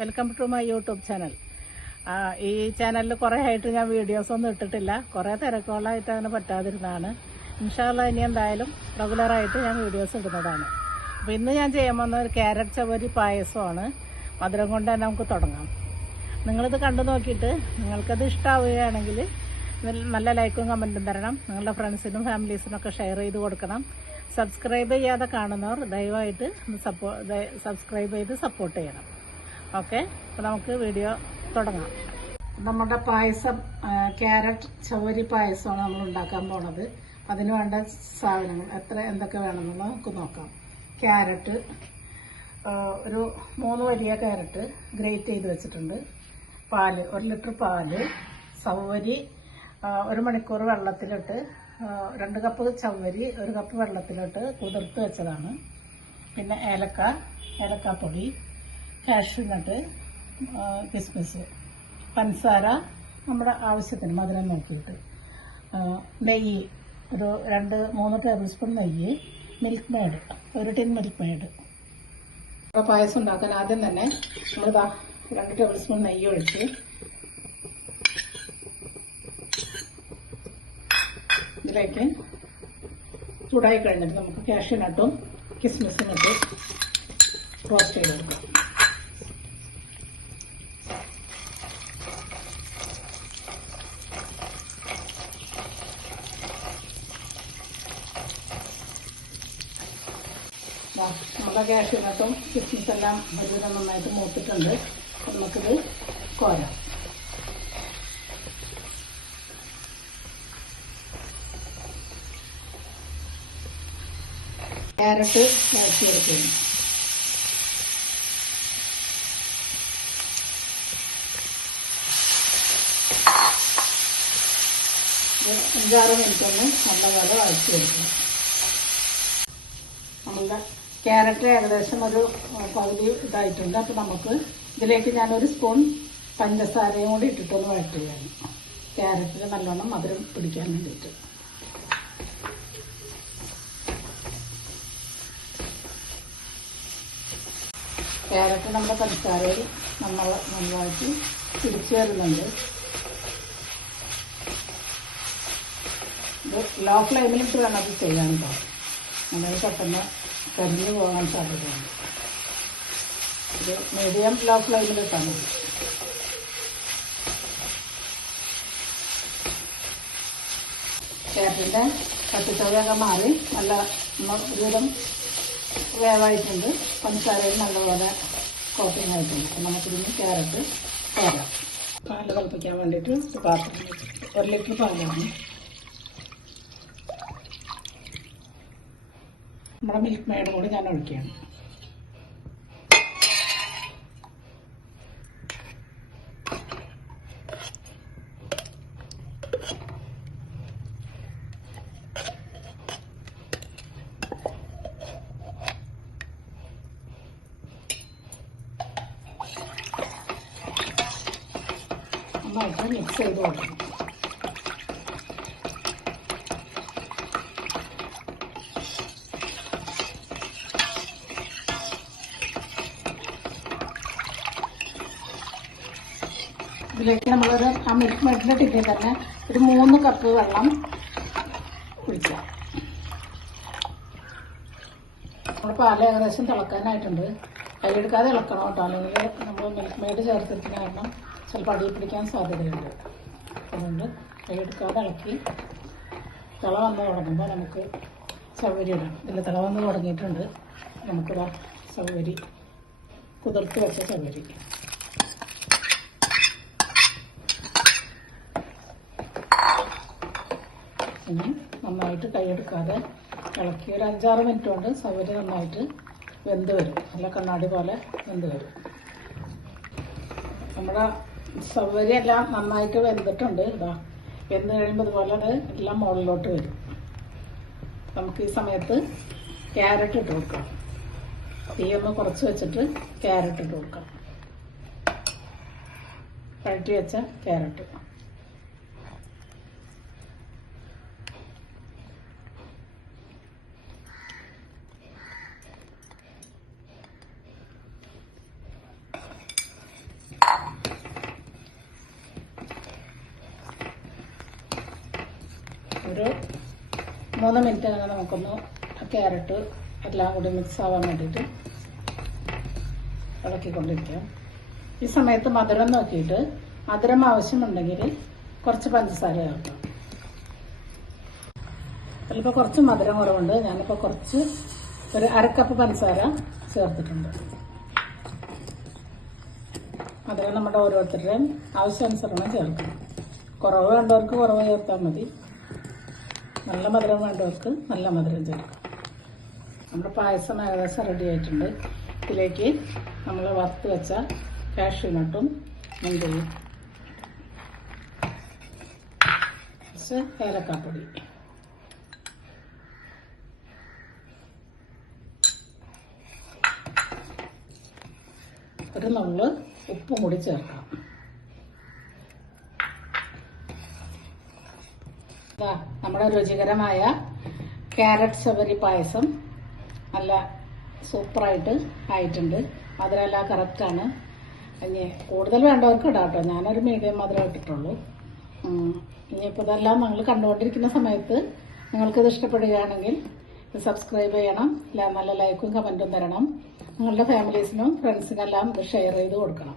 Welcome to my YouTube channel. ഈ ചാനലിൽ കുറേ ആയിട്ട് ഞാൻ വീഡിയോസൊന്നും ഇട്ടിട്ടില്ല. കുറേ തിരക്കുകളായിട്ട് അങ്ങനെ പറ്റാതിരുന്നതാണ്. ഇൻഷാ അല്ലാ ഇനി എന്തായാലും റെഗുലറായിട്ട് ഞാൻ വീഡിയോസ് ഇടുന്നതാണ്. അപ്പോൾ ഇന്ന് ഞാൻ ചെയ്യാൻ പോകുന്ന ഒരു ക്യാരറ്റ് ചവരി പായസമാണ്. മധുരം കൊണ്ട് തന്നെ നമുക്ക് തുടങ്ങാം. നിങ്ങളിത് കണ്ടു നോക്കിയിട്ട് നിങ്ങൾക്കത് ഇഷ്ടമാവുകയാണെങ്കിൽ നല്ല ലൈക്കും കമൻറ്റും തരണം. നിങ്ങളുടെ ഫ്രണ്ട്സിനും ഫാമിലീസിനൊക്കെ ഷെയർ ചെയ്ത് കൊടുക്കണം. സബ്സ്ക്രൈബ് ചെയ്യാതെ കാണുന്നവർ ദയവായിട്ട് സബ്സ്ക്രൈബ് ചെയ്ത് സപ്പോർട്ട് ചെയ്യണം. ഓക്കെ, അപ്പോൾ നമുക്ക് വീഡിയോ തുടങ്ങാം. നമ്മുടെ പായസം ക്യാരറ്റ് ചവരി പായസമാണ് നമ്മൾ ഉണ്ടാക്കാൻ പോണത്. അതിന് വേണ്ട സാധനങ്ങൾ എന്തൊക്കെ വേണമെന്നുള്ളത് നമുക്ക് നോക്കാം. ക്യാരറ്റ് ഒരു 3 വലിയ ക്യാരറ്റ് ഗ്രേറ്റ് ചെയ്ത് വെച്ചിട്ടുണ്ട്. പാല് 1 ലിറ്റർ പാല്, ചവ്വരി 1 മണിക്കൂർ വെള്ളത്തിലിട്ട് 2 കപ്പ് ചവ്വരി 1 കപ്പ് വെള്ളത്തിലിട്ട് കുതിർത്ത് വെച്ചതാണ്. പിന്നെ ഏലക്കാപ്പൊടി, കാഷ്യൂനട്ട്, കിസ്മിസ്, പഞ്ചസാര നമ്മുടെ ആവശ്യത്തിന് മധുരം നോക്കിയിട്ട്, നെയ്യ് ഒരു 2-3 ടേബിൾ സ്പൂൺ നെയ്യ്, Milkmaid 1 tin Milkmaid. Payasam ഉണ്ടാക്കാൻ ആദ്യം തന്നെ നമ്മൾ 2 ടേബിൾ സ്പൂൺ നെയ്യ് ഒഴിച്ച് ഇതിലേക്ക് ചൂടായി കഴിഞ്ഞിട്ട് നമുക്ക് കാഷ്യൂനട്ടും കിസ്മിസും ഇട്ട് റോസ്റ്റ് ചെയ്ത് കൊടുക്കാം. നമ്മുടെ കാഷ്യൂനട്ടും കിസ്മിസെല്ലാം ഒരുവിധം നന്നായിട്ട് മൂത്തിട്ടുണ്ട്. അപ്പോൾ നമുക്കിത് കോരാം. ക്യാരറ്റ് വഴറ്റിയെടുക്കുന്നു. ഒരു 5-6 മിനിറ്റ് ഒന്ന് നല്ലപോലെ വഴറ്റിയെടുക്കണം. നമ്മളുടെ ക്യാരറ്റ് ഏകദേശം ഒരു പകുതി ഇതായിട്ടുണ്ട്. അപ്പോൾ നമുക്ക് ഇതിലേക്ക് ഞാനൊരു സ്പൂൺ പഞ്ചസാരയും കൂടി ഇട്ടിട്ടൊന്ന് വഴറ്റുകയാണ്. ക്യാരറ്റിന് നല്ലോണം മധുരം പിടിക്കാൻ വേണ്ടിയിട്ട്. ക്യാരറ്റ് നമ്മുടെ പഞ്ചസാരയിൽ നന്നായിട്ട് പിടിച്ചു വരുന്നുണ്ട്. ഇത് ലോ ഫ്ലെയിമിലിട്ട് വേണം അത് ചെയ്യാൻ കേട്ടോ. നമ്മൾ പെട്ടെന്ന് കരിഞ്ഞു പോകാൻ സാധ്യതയുണ്ട്. ഇത് മീഡിയം ലോ ഫ്ലെയിമിലിട്ടാൽ മതി. ക്യാരറ്റിൻ്റെ പച്ചച്ചവയൊക്കെ മാറി നല്ല ഒരുവിധം വേവായിട്ടുണ്ട്. പഞ്ചസാരയിൽ നല്ലപോലെ കോട്ടിങ് ആയിട്ടുണ്ട്. അപ്പം നമുക്കിതിന് ക്യാരറ്റ് കോരാം. പാല് തിളപ്പിക്കാൻ വേണ്ടിയിട്ട് പാത്രം 1 ലിറ്റർ പാലാണ്. നമ്മുടെ മിൽക്ക് മെയ്ഡ് കൂടി ഞാൻ ഒഴിക്കുകയാണ്. നന്നായിട്ട് മിക്സ് ചെയ്ത് കൊടുക്കണം. ഇതിലേക്ക് നമ്മളൊരു മിൽക്ക് മെയ്ഡിൻ്റെ ടിന്നിൽ തന്നെ ഒരു 3 കപ്പ് വെള്ളം ഒഴിക്കാം. നമ്മുടെ പാല് ഏകദേശം തിളക്കാനായിട്ടുണ്ട്. കൈയെടുക്കാതെ ഇളക്കണം കേട്ടോ, അല്ലെങ്കിൽ നമ്മൾ മിൽക്ക് മെയ്ഡ് ചേർത്തിരിക്കുന്ന കാരണം ചിലപ്പോൾ അടിയിൽ പിടിക്കാൻ സാധ്യതയുണ്ട്. അതുകൊണ്ട് കൈയെടുക്കാതെ ഇളക്കി തിള വന്ന് തുടങ്ങുമ്പോൾ നമുക്ക് ചവ്വരി ഇടാം. ഇതിൽ തിള വന്ന് തുടങ്ങിയിട്ടുണ്ട്. നമുക്കിതാ ചവ്വരി, കുതിർത്ത് വെച്ച ചവ്വരി ഇനി നന്നായിട്ട് കൈയെടുക്കാതെ ഇളക്കി ഒരു 5-6 മിനിറ്റ് കൊണ്ട് ചവ്വരി നന്നായിട്ട് വെന്ത് വരും. നല്ല കണ്ണാടി പോലെ വെന്ത് വരും. നമ്മുടെ ചവ്വരി എല്ലാം നന്നായിട്ട് വെന്തിട്ടുണ്ട്. വെന്ത് കഴിയുമ്പോൾ ഇതുപോലെ അത് എല്ലാം മുകളിലോട്ട് വരും. നമുക്ക് ഈ സമയത്ത് ക്യാരറ്റ് ഇട്ട് കൊടുക്കാം. തീയൊന്ന് കുറച്ച് വെച്ചിട്ട് ക്യാരറ്റ് ഇട്ട് കൊടുക്കാം. വഴറ്റി വെച്ച ക്യാരറ്റ് ഒരു 3 മിനിറ്റ് അങ്ങനെ നമുക്കൊന്ന് ക്യാരറ്റ് എല്ലാം കൂടി മിക്സ് ആവാൻ വേണ്ടിയിട്ട് ഇളക്കിക്കൊണ്ടിരിക്കാം. ഈ സമയത്ത് മധുരം നോക്കിയിട്ട് മധുരം ആവശ്യമുണ്ടെങ്കിൽ കുറച്ച് പഞ്ചസാര ചേർക്കാം. ചിലപ്പോൾ കുറച്ച് മധുരം കുറവുണ്ട്, ഞാനിപ്പോൾ കുറച്ച് ഒരു 1/2 കപ്പ് പഞ്ചസാര ചേർത്തിട്ടുണ്ട്. മധുരം നമ്മുടെ ഓരോരുത്തരുടെയും ആവശ്യാനുസരണം ചേർക്കണം. കുറവ് വേണ്ടവർക്ക് കുറവ് ചേർത്താൽ മതി, നല്ല മധുരം വേണ്ടവർക്ക് നല്ല മധുരം ചേർക്കാം. നമ്മുടെ പായസം ഏകദേശം റെഡി ആയിട്ടുണ്ട്. ഇതിലേക്ക് നമ്മൾ വറുത്ത് വെച്ച കാഷ്യൂ നട്ടും മുന്തിരിയും കുറച്ച് ഏലക്കാപ്പൊടി, ഒരു നുള്ള് ഉപ്പും കൂടി ചേർക്കാം. നമ്മുടെ രുചികരമായ ക്യാരറ്റ് ശബരി പായസം നല്ല സൂപ്പറായിട്ട് ആയിട്ടുണ്ട്. മധുരമെല്ലാം കറക്റ്റാണ്. ഇനി കൂടുതൽ വേണ്ടവർക്ക് ഇടാം കേട്ടോ, ഞാനൊരു മീഡിയം മധുരം ഇട്ടിട്ടുള്ളൂ. ഇനിയിപ്പോൾ ഇതെല്ലാം നിങ്ങൾ കണ്ടുകൊണ്ടിരിക്കുന്ന സമയത്ത് നിങ്ങൾക്കിത് ഇഷ്ടപ്പെടുകയാണെങ്കിൽ സബ്സ്ക്രൈബ് ചെയ്യണം, നല്ല ലൈക്കും കമൻറ്റും തരണം. നിങ്ങളുടെ ഫാമിലീസിനും ഫ്രണ്ട്സിനെല്ലാം ഇത് ഷെയർ ചെയ്ത് കൊടുക്കണം.